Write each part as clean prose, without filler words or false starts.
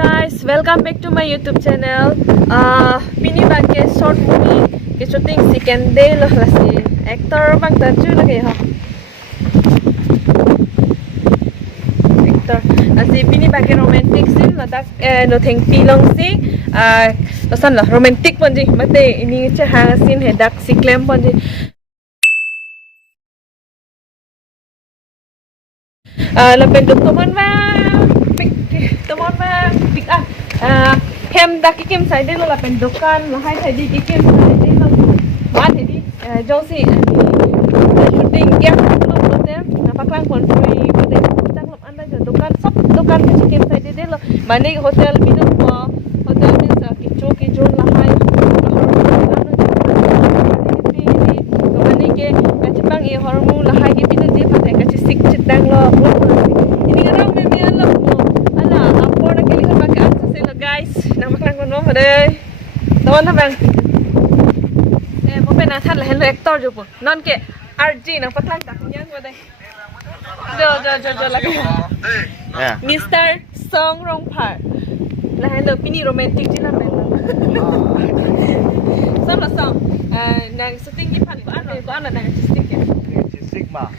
guys, welcome back to my YouTube channel. Pini bagi short movie ke shooting second day lah si actor bang taju lagi ha. Actor asi pini bagi romantic scene lah dak Nothengpi Taralangso pesan lah romantic pun je mate ini cahang scene he dak si claim pun je. Lepas tu teman pick up hem dak kikim sai de la pen dukan la hai thai di kikim sai de la ma thai di jo si shooting ya lo te na paklang pon free pode tak lop anda jo dukan sab dukan ke kikim sai de la mane hotel bidu ko hotel means ki jo la hai mane ke kachpang e hormu la hai ke bidu de pate kach sik chit dang lo ini garang me me ala mo ala apor na kili ka ka sa guys nang maklang kon mo dei ton ha bang mo pe na than la hello actor jo po non ke RG nang paklang tak yang mo dei jo la ka Mr. Song Rong Par la hello pini romantic ji na ben sam la song nang shooting ni phan ko an nang stick ke Sigma.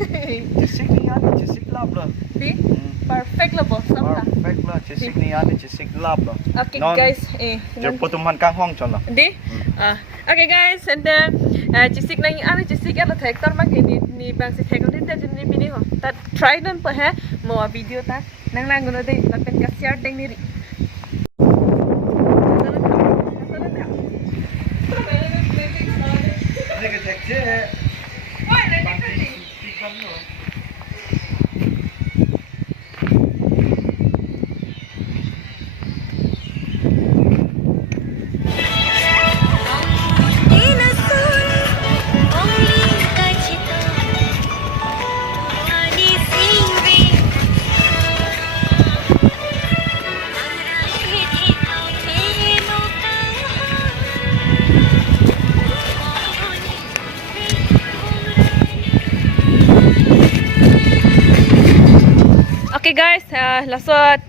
Cisik ni ada cisik lap lah. See? Perfect lah bos, sama. Perfect lah cisik ni ada cisik lap lah. Okay guys, Jom potuman kang hong chon lah. Di? Okay guys, and cisik nang ada cisik ada actor mak ni bang si actor ni jadi ni bini ho. Tat try dan pa hai mau video ta. Nang guna deh, lapen ka share deng ni. Okay guys, lasot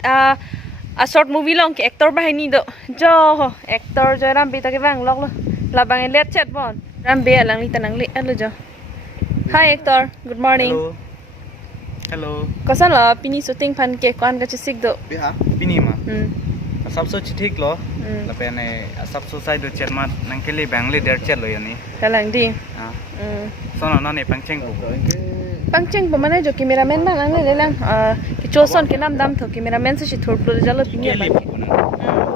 short movie long ke actor bah ni do jo actor jo ram be ta ke bang lok lo la bang let chat bon ram be alang li tanang li alo jo. Hi actor, good morning. Hello. Kosan la pini shooting phan ke kwan ka chisik do Bi ha? Pini ma. Sabso ठीक lo. Lape ne sabso sai do chat ma nang ke li bang li der chat lo yani. kalang di. Sono na ne pangcheng ko. Pangcheng pemana jo cameraman bang lang le lang kichoson ke nam dam tho cameraman se thor pro jalo pinya bang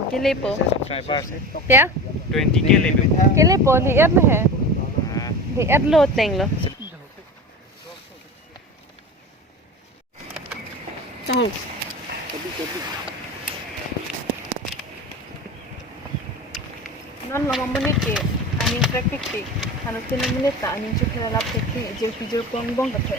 ke le po Subscriber se ya 20 ke le po li app hai li app lo teng lo chong non lama menit ke aning praktik ke anu 3 menit ta aning chukira lap ke je pijol pong bong ka the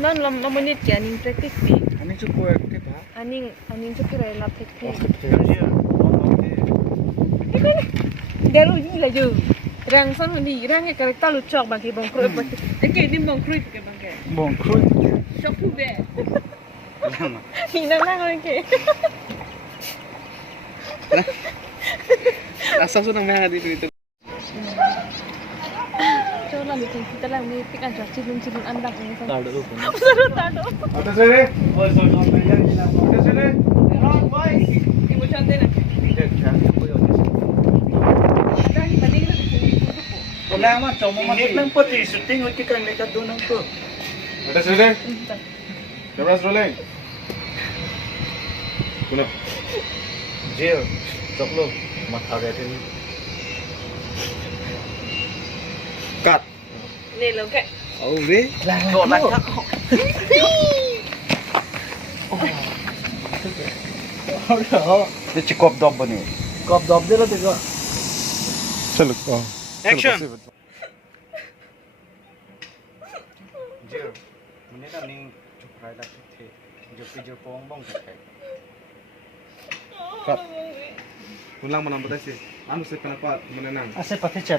non lama menit ke aning praktik ke Ani cukup ke ba? aning chukira lap ke garu ni la jo rang san ni rang ke karakter lu chok bang ke bong kru ba ke dim bong kru ke bang ke Bong kru. chok tu be Hina lang ke. Asal sudah meh dito. Coba lah kita lang may pick and drop cilin anda ini. Tado. Tado. Atas sini. Oh, so yan gila. Atas sini. Wrong boy. Ibu cantik nak. Ada ni tadi nak tutup. Wala ma, chomo ma. Nang pati shooting ko kay lekat doon ang ko. Atas sini. Cameras rolling. Kuna. Jail. Choklo. Mata gaya ni. Cut. Ni lo ke. Oh, re. Go lang ka. Oh. Ni chikop dog bani. Kop dog dela tega. Chalo. Action. Jail. Mune na ning chukrai la the. Jo pong bong ka. Cut. Ulang mo nang badasi. Ano sa kanapa mo na nang? Asa pati chat.